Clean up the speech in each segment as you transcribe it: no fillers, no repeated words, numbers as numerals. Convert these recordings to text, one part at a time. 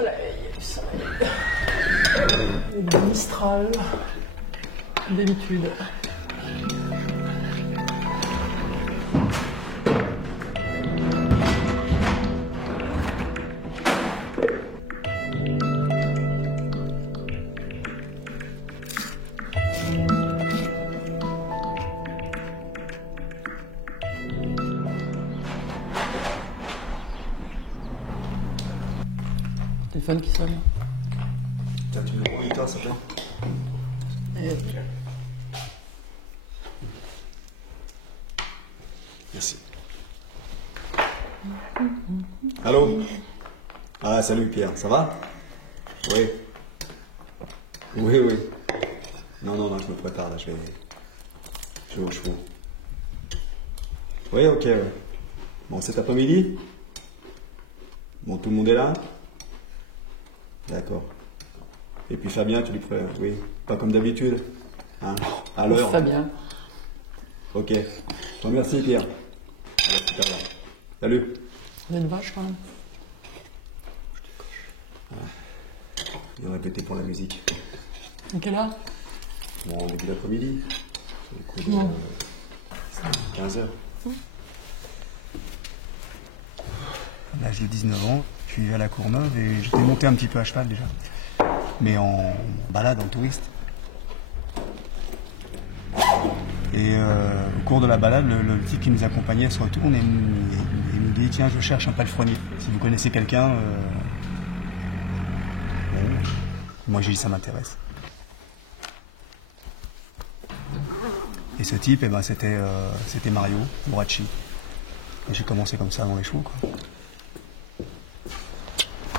soleil, il y a du soleil. Et du Mistral, d'habitude. Téléphone qui sonne. Tiens, tu me le moniteur, s'il te plaît. Merci. Allô? Ah, salut Pierre, ça va? Oui. Oui. Non, je me prépare là, je vais aux chevaux. Oui, ok, ouais. Bon, cet après-midi? Bon, tout le monde est là? D'accord. Et puis Fabien, tu lui ferais, oui, pas comme d'habitude, hein, à l'heure. Fabien. Ok. Bon, merci Pierre. Alors, tout à l'heure. Salut. On a une vache quand même. Il a répété pour la musique. À quelle heure? Bon, en début d'après-midi. 15h. À l'âge de 19 ans, je suis à la Courneuve et j'étais monté un petit peu à cheval déjà. Mais en balade, en touriste. Et au cours de la balade, le type qui nous accompagnait se retourne et nous dit: tiens, je cherche un palefrenier. Si vous connaissez quelqu'un, bon. Moi j'ai dit: ça m'intéresse. Et ce type, c'était Mario Mouracci. Et j'ai commencé comme ça dans les chevaux, quoi.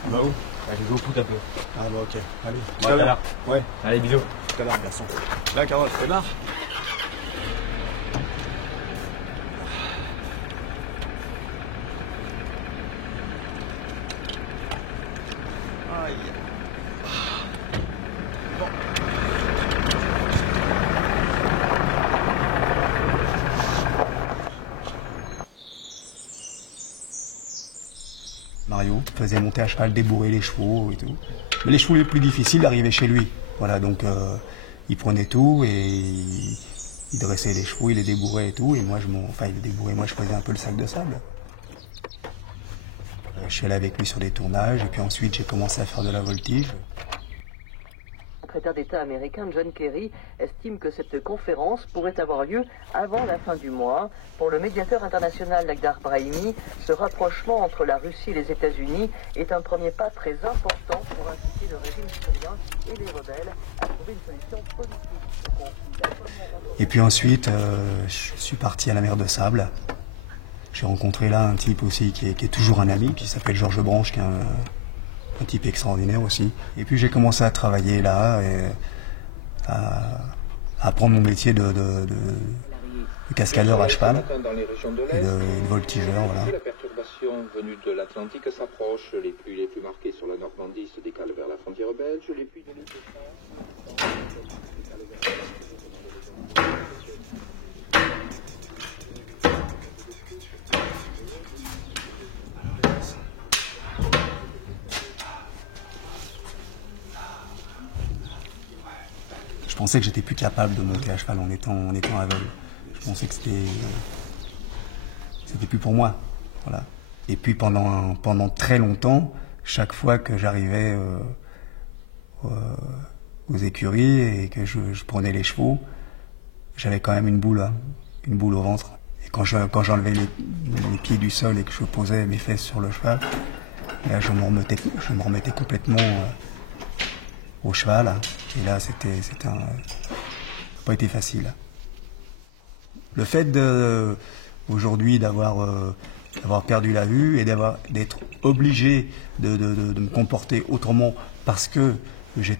Bah où? Je vais au foot un peu. Ah bah ok. Allez. Tout à l'heure. Ouais. Allez, bisous. Tout à l'heure, garçon. Là, Carole, démarre. Aïe. Mario faisait monter à cheval, débourrer les chevaux et tout. Mais les chevaux les plus difficiles arrivaient chez lui. Voilà, donc il prenait tout et il dressait les chevaux, il les débourrait et tout. Et moi, il les débourrait, moi je faisais un peu le sac de sable. Je suis allé avec lui sur des tournages et puis ensuite j'ai commencé à faire de la voltige. Le secrétaire d'État américain John Kerry estime que cette conférence pourrait avoir lieu avant la fin du mois. Pour le médiateur international Lakhdar Brahimi, ce rapprochement entre la Russie et les États-Unis est un premier pas très important pour inciter le régime syrien et les rebelles à trouver une solution politique au conflit. Et puis ensuite, je suis parti à la mer de Sable. J'ai rencontré là un type aussi qui est toujours un ami, qui s'appelle Georges Branche, qui est un type extraordinaire aussi. Et puis j'ai commencé à travailler là, et à apprendre mon métier de cascadeur à cheval et de voltigeur, voilà. La perturbation venue de l'Atlantique s'approche, les pluies les plus marquées sur la Normandie se décalent vers la frontière belge, les pluies de l'île Je pensais que j'étais plus capable de monter à cheval en étant aveugle. Je pensais que c'était plus pour moi, voilà. Et puis pendant très longtemps, chaque fois que j'arrivais aux écuries et que je prenais les chevaux, j'avais quand même une boule au ventre. Et quand j'enlevais les pieds du sol et que je posais mes fesses sur le cheval, là, je me remettais complètement au cheval. Et là, ça n'a pas été facile. Le fait aujourd'hui d'avoir perdu la vue et d'être obligé de me comporter autrement parce que je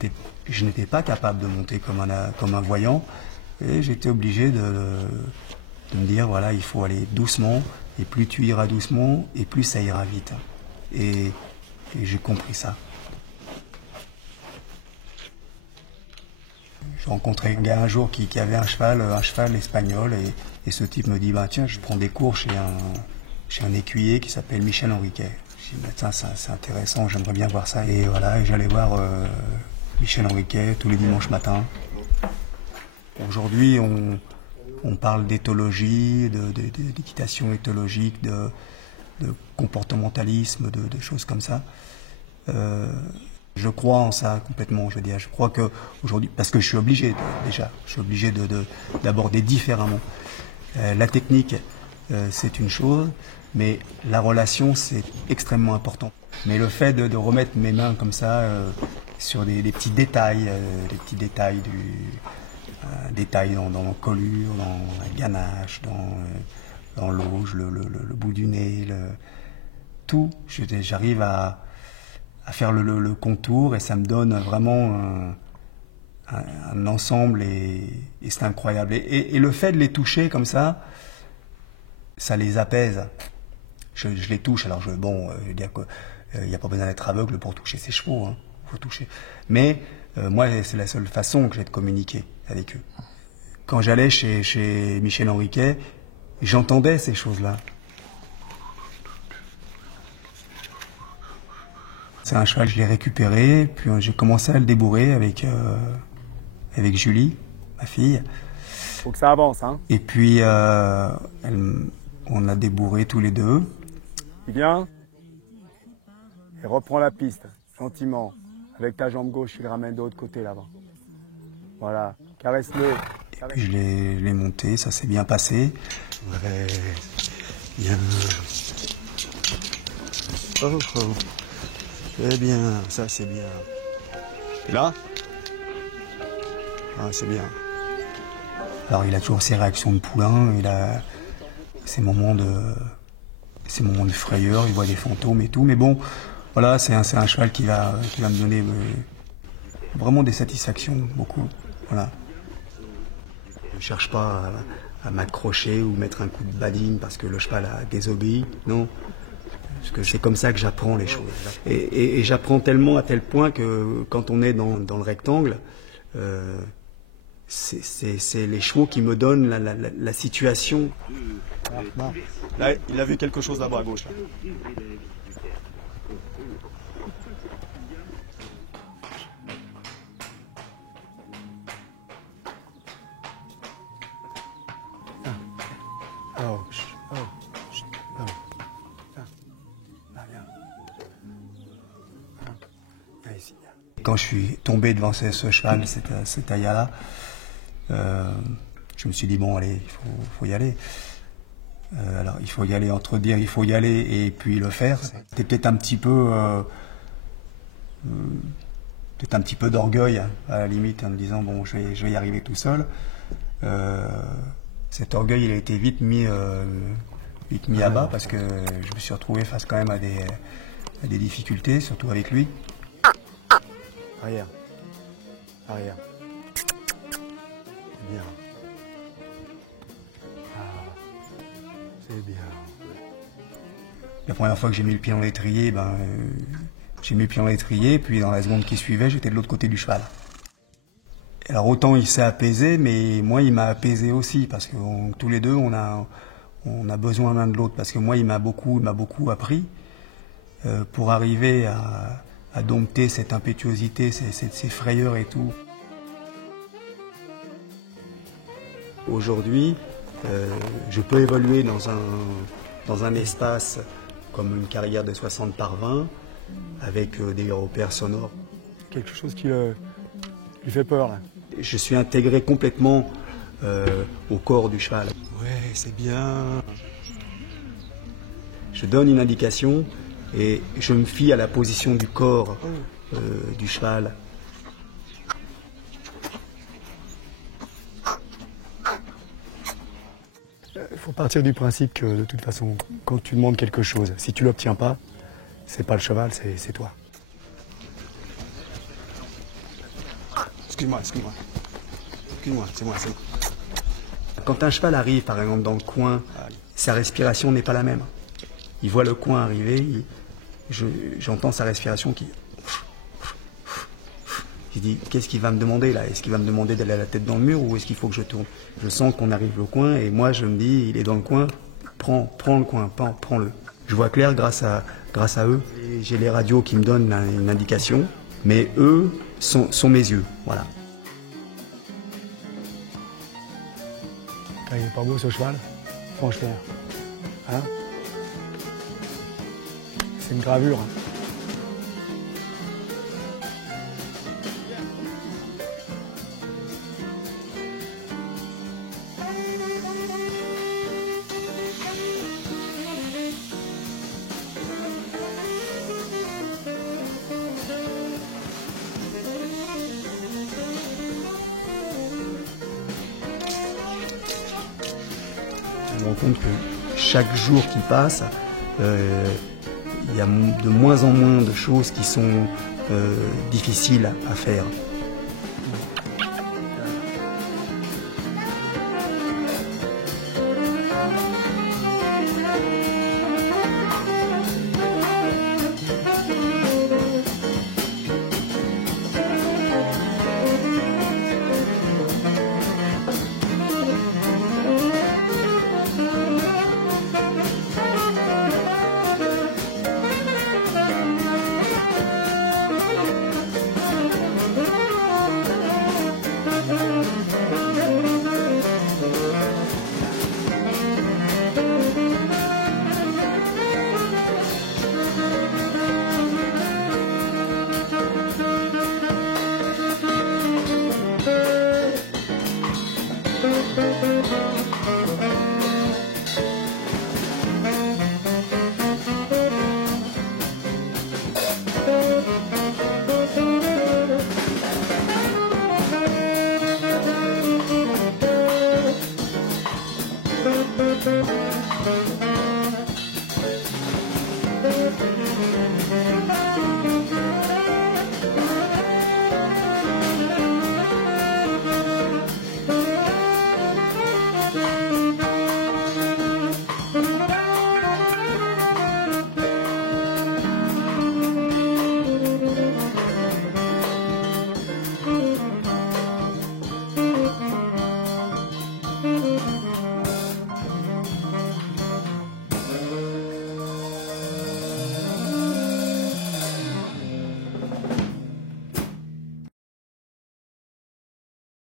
n'étais pas capable de monter comme un voyant, et j'étais obligé de me dire, voilà, il faut aller doucement, et plus tu iras doucement, et plus ça ira vite. Et j'ai compris ça. J'ai rencontré un gars un jour qui avait un cheval espagnol, et ce type me dit, bah tiens, je prends des cours chez un écuyer qui s'appelle Michel Henriquet. Je J'ai dit, tiens, c'est intéressant, j'aimerais bien voir ça. Et voilà, et j'allais voir Michel Henriquet tous les dimanches matins. Aujourd'hui, on parle d'éthologie, d'équitation éthologique, de comportementalisme, de choses comme ça. Je crois en ça complètement, je veux dire. Je crois que aujourd'hui, parce que je suis obligé d'aborder différemment. La technique, c'est une chose, mais la relation, c'est extrêmement important. Mais le fait de remettre mes mains comme ça sur des petits détails, détails dans l'encolure, dans la ganache, dans l'auge, le bout du nez, tout. J'arrive à faire le contour et ça me donne vraiment un ensemble et c'est incroyable. Et le fait de les toucher comme ça les apaise. Je les touche, alors je veux dire qu'il n'y a pas besoin d'être aveugle pour toucher ces chevaux, hein. Faut toucher. Mais moi, c'est la seule façon que j'ai de communiquer avec eux. Quand j'allais chez Michel Henriquet, j'entendais ces choses-là. C'est un cheval que je l'ai récupéré, puis j'ai commencé à le débourrer avec Julie, ma fille. Faut que ça avance, hein. Et puis, on a débourré tous les deux. Il vient et reprends la piste, gentiment. Avec ta jambe gauche, tu le ramènes de l'autre côté, là-bas. Voilà, caresse-le. Et puis je l'ai monté, ça s'est bien passé. Ouais, bien. Oh, oh. C'est bien, ça c'est bien. Et là? Ah, c'est bien. Alors il a toujours ses réactions de poulain, il a ses moments de frayeur, il voit des fantômes et tout, mais bon, voilà, c'est un cheval qui va me donner vraiment des satisfactions, beaucoup, voilà. Je ne cherche pas à m'accrocher ou mettre un coup de badine parce que le cheval a désobéi, non. Parce que c'est comme ça que j'apprends les choses. Et j'apprends tellement à tel point que quand on est dans le rectangle, c'est les chevaux qui me donnent la situation. Là, il a vu quelque chose là-bas à gauche. Là. Quand je suis tombé devant ce cheval, cet Ayala, je me suis dit, bon, allez, il faut y aller. Alors, il faut y aller, entre dire il faut y aller et puis le faire. C'était peut-être un petit peu d'orgueil, à la limite, en me disant, bon, je vais y arriver tout seul. Cet orgueil, il a été vite mis à bas parce que je me suis retrouvé face quand même à des difficultés, surtout avec lui. Arrière. Arrière. Bien. Ah, c'est bien. La première fois que j'ai mis le pied dans l'étrier, j'ai mis le pied dans l'étrier, puis dans la seconde qui suivait, j'étais de l'autre côté du cheval. Alors autant il s'est apaisé, mais moi il m'a apaisé aussi, parce que tous les deux on a besoin l'un de l'autre, parce que moi il m'a beaucoup appris pour arriver à dompter cette impétuosité, ces frayeurs et tout. Aujourd'hui, je peux évoluer dans un espace comme une carrière de 60 par 20, avec des repères sonores. Quelque chose qui lui fait peur, là. Je suis intégré complètement au corps du cheval. Ouais, c'est bien. Je donne une indication et je me fie à la position du corps du cheval. Il faut partir du principe que, de toute façon, quand tu demandes quelque chose, si tu l'obtiens pas, c'est pas le cheval, c'est toi. Excuse-moi, c'est moi. Quand un cheval arrive, par exemple, dans le coin, sa respiration n'est pas la même. Il voit le coin arriver, j'entends sa respiration qui... Je dis, qu'est-ce qu'il va me demander là? Est-ce qu'il va me demander d'aller à la tête dans le mur ou est-ce qu'il faut que je tourne? Je sens qu'on arrive au coin et moi je me dis, il est dans le coin, prends le coin, prends-le. Je vois clair grâce à grâce à eux. Et j'ai les radios qui me donnent une indication, mais eux sont mes yeux, voilà. Il est pas beau ce cheval, franchement. Hein? C'est une gravure. Je me rends compte que chaque jour qui passe, il y a de moins en moins de choses qui sont difficiles à faire.